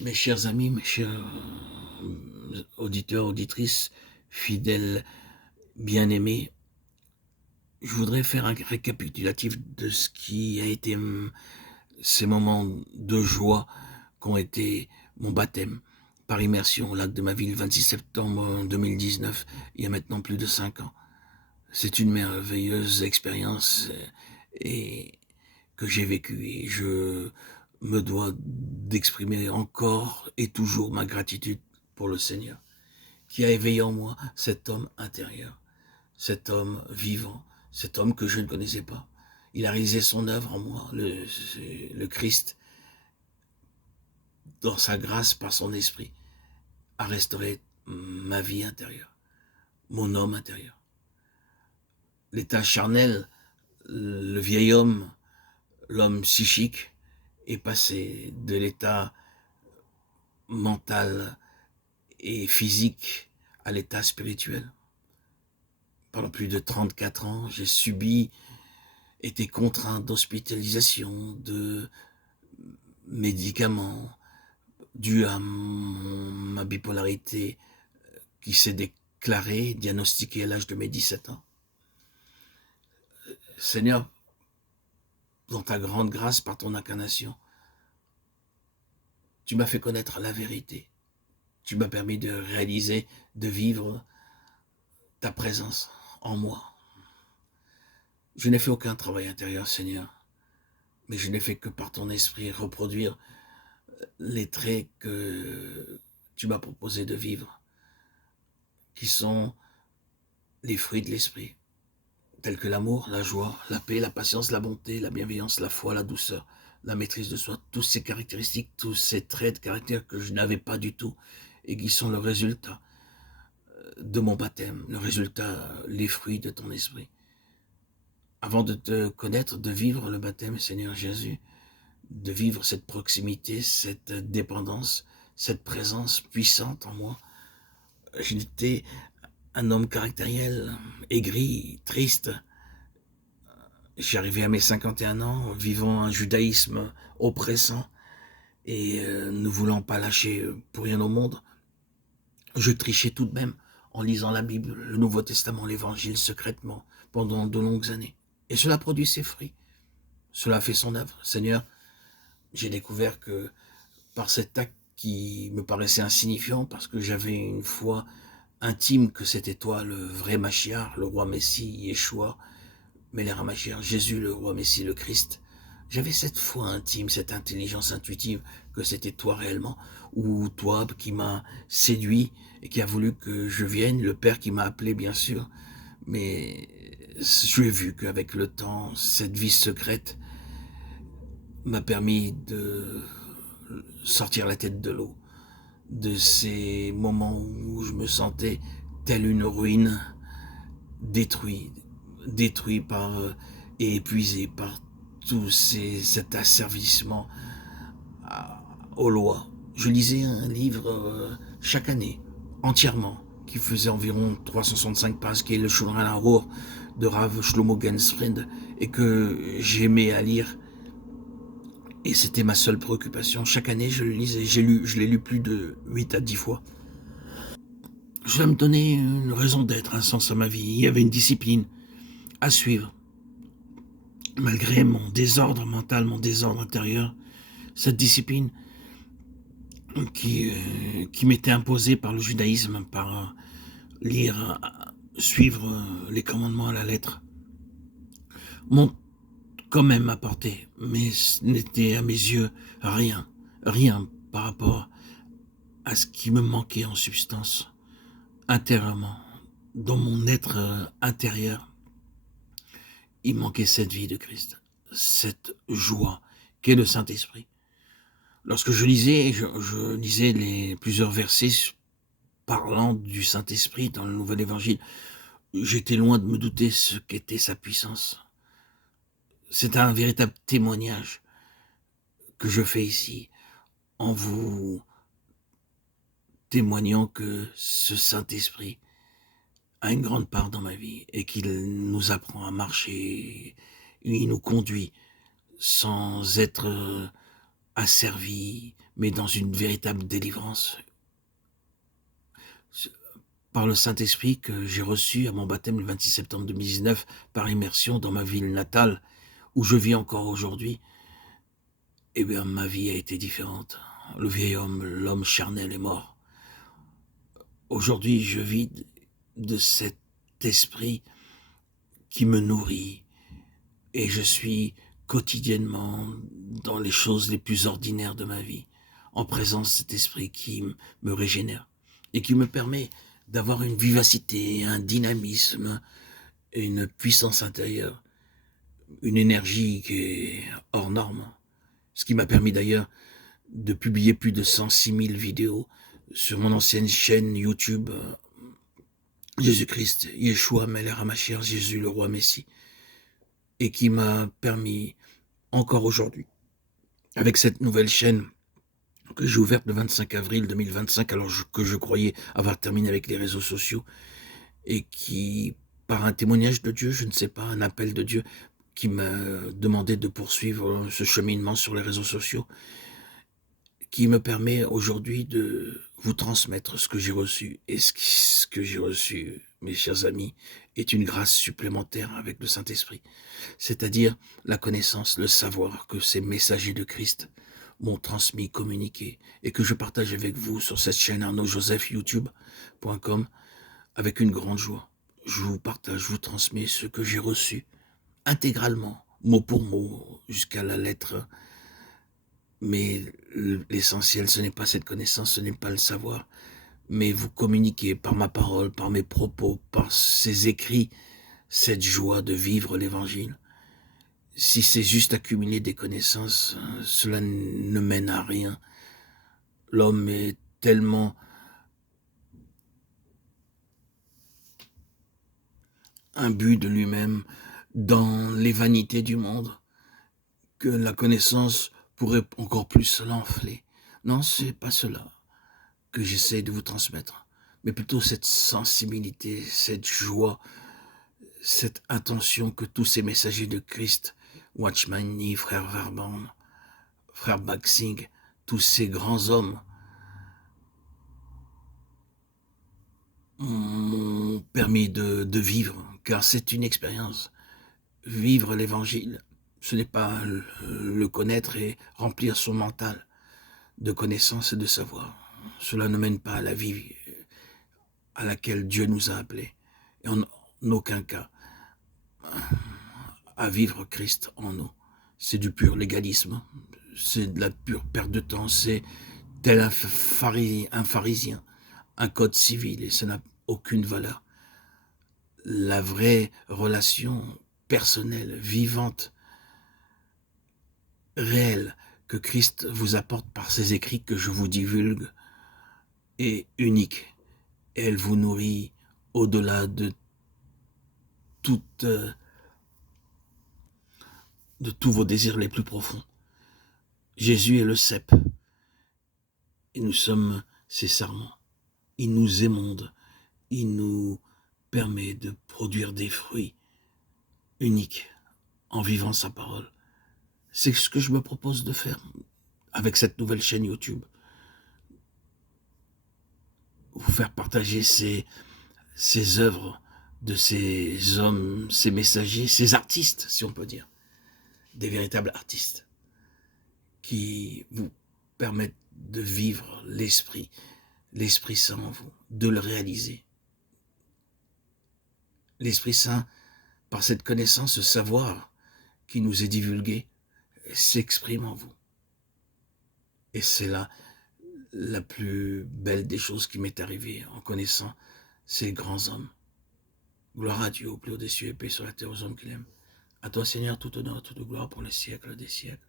Mes chers amis, mes chers auditeurs, auditrices, fidèles, bien-aimés, je voudrais faire un récapitulatif de ce qui a été ces moments de joie qu'ont été mon baptême par immersion au lac de ma ville, 26 septembre 2019, il y a maintenant plus de 5 ans. C'est une merveilleuse expérience et que j'ai vécue et je me dois d'exprimer encore et toujours ma gratitude pour le Seigneur, qui a éveillé en moi cet homme intérieur, cet homme vivant, cet homme que je ne connaissais pas. Il a réalisé son œuvre en moi, le Christ, dans sa grâce, par son esprit, a restauré ma vie intérieure, mon homme intérieur. L'état charnel, le vieil homme, l'homme psychique, est passé de l'état mental et physique à l'état spirituel. Pendant plus de 34 ans, j'ai été contraint d'hospitalisation, de médicaments, dû à ma bipolarité qui s'est déclarée, diagnostiquée à l'âge de mes 17 ans. Seigneur, dans ta grande grâce, par ton incarnation, tu m'as fait connaître la vérité. Tu m'as permis de réaliser, de vivre ta présence en moi. Je n'ai fait aucun travail intérieur, Seigneur, mais je n'ai fait que par ton esprit reproduire les traits que tu m'as proposé de vivre, qui sont les fruits de l'esprit, tels que l'amour, la joie, la paix, la patience, la bonté, la bienveillance, la foi, la douceur, la maîtrise de soi, tous ces caractéristiques, tous ces traits de caractère que je n'avais pas du tout et qui sont le résultat de mon baptême, le résultat, les fruits de ton esprit. Avant de te connaître, de vivre le baptême, Seigneur Jésus, de vivre cette proximité, cette dépendance, cette présence puissante en moi, j'étais un homme caractériel, aigri, triste. J'ai arrivé à mes 51 ans, vivant un judaïsme oppressant et ne voulant pas lâcher pour rien au monde. Je trichais tout de même en lisant la Bible, le Nouveau Testament, l'Évangile secrètement pendant de longues années. Et cela produit ses fruits. Cela a fait son œuvre. Seigneur, j'ai découvert que par cet acte qui me paraissait insignifiant, parce que j'avais une foi intime que c'était toi, le vrai Machiar, le roi Messie, Yeshua, Melech HaMashiach, Jésus, le roi Messie, le Christ. J'avais cette foi intime, cette intelligence intuitive que c'était toi réellement, ou toi qui m'a séduit et qui a voulu que je vienne, le Père qui m'a appelé bien sûr, mais j'ai vu qu'avec le temps, cette vie secrète m'a permis de sortir la tête de l'eau, de ces moments où je me sentais telle une ruine, détruit, détruit par et épuisé par cet asservissement aux lois. Je lisais un livre chaque année, entièrement, qui faisait environ 365 pages, qui est le Shulchan Aruch de Rav Shlomo Gensfried, et que j'aimais à lire. Et c'était ma seule préoccupation. Chaque année, je le lisais. Je l'ai lu plus de 8 à 10 fois. Cela me donnait une raison d'être, un sens à ma vie. Il y avait une discipline à suivre. Malgré mon désordre mental, mon désordre intérieur, cette discipline qui m'était imposée par le judaïsme, par lire, suivre les commandements à la lettre, m'ont quand même apporté, mais ce n'était à mes yeux rien, rien par rapport à ce qui me manquait en substance, intérieurement, dans mon être intérieur. Il manquait cette vie de Christ, cette joie qu'est le Saint-Esprit. Lorsque je lisais plusieurs versets parlant du Saint-Esprit dans le Nouvel Évangile, j'étais loin de me douter ce qu'était sa puissance. C'est un véritable témoignage que je fais ici, en vous témoignant que ce Saint-Esprit a une grande part dans ma vie et qu'il nous apprend à marcher, il nous conduit sans être asservi, mais dans une véritable délivrance. Par le Saint-Esprit que j'ai reçu à mon baptême le 26 septembre 2019, par immersion dans ma ville natale, où je vis encore aujourd'hui, eh bien, ma vie a été différente. Le vieil homme, l'homme charnel est mort. Aujourd'hui, je vis de cet esprit qui me nourrit, et je suis quotidiennement dans les choses les plus ordinaires de ma vie, en présence de cet esprit qui me régénère et qui me permet d'avoir une vivacité, un dynamisme, une puissance intérieure, une énergie qui est hors norme. Ce qui m'a permis d'ailleurs de publier plus de 106 000 vidéos sur mon ancienne chaîne YouTube, Jésus-Christ, Yeshua, Melech HaMashiach, Jésus le roi Messie, et qui m'a permis encore aujourd'hui, avec cette nouvelle chaîne que j'ai ouverte le 25 avril 2025, alors que je croyais avoir terminé avec les réseaux sociaux, et qui, par un témoignage de Dieu, je ne sais pas, un appel de Dieu, qui m'a demandé de poursuivre ce cheminement sur les réseaux sociaux, qui me permet aujourd'hui de vous transmettre ce que j'ai reçu. Et ce que j'ai reçu, mes chers amis, est une grâce supplémentaire avec le Saint-Esprit. C'est-à-dire la connaissance, le savoir que ces messagers de Christ m'ont transmis, communiqué, et que je partage avec vous sur cette chaîne arnaudjosephyoutube.com avec une grande joie. Je vous partage, je vous transmets ce que j'ai reçu intégralement, mot pour mot, jusqu'à la lettre. Mais l'essentiel, ce n'est pas cette connaissance, ce n'est pas le savoir, mais vous communiquez par ma parole, par mes propos, par ces écrits, cette joie de vivre l'Évangile. Si c'est juste accumuler des connaissances, cela ne mène à rien. L'homme est tellement imbu de lui-même dans les vanités du monde que la connaissance pourrait encore plus l'enfler. Non, c'est pas cela que j'essaie de vous transmettre, mais plutôt cette sensibilité, cette joie, cette attention que tous ces messagers de Christ, Watchman Nee, frère Verban, frère Baxing, tous ces grands hommes m'ont permis de vivre, car c'est une expérience. Vivre l'évangile, ce n'est pas le connaître et remplir son mental de connaissances et de savoir. Cela ne mène pas à la vie à laquelle Dieu nous a appelés, et en aucun cas à vivre Christ en nous. C'est du pur légalisme, c'est de la pure perte de temps, c'est tel un pharisien, un code civil, et ça n'a aucune valeur. La vraie relation personnelle, vivante, réelle, que Christ vous apporte par ses écrits que je vous divulgue, est unique. Et elle vous nourrit au-delà de tous vos désirs les plus profonds. Jésus est le cep, et nous sommes ses sarments. Il nous émonde, il nous permet de produire des fruits uniques en vivant sa parole. C'est ce que je me propose de faire avec cette nouvelle chaîne YouTube. Vous faire partager ces œuvres de ces hommes, ces messagers, ces artistes, si on peut dire, des véritables artistes, qui vous permettent de vivre l'Esprit Saint en vous, de le réaliser. L'Esprit Saint, par cette connaissance, ce savoir qui nous est divulgué, s'exprime en vous. Et c'est là la plus belle des choses qui m'est arrivée en connaissant ces grands hommes. Gloire à Dieu au plus haut des cieux et paix sur la terre aux hommes qu'il aime. À toi, Seigneur, tout honneur, toute gloire pour les siècles des siècles.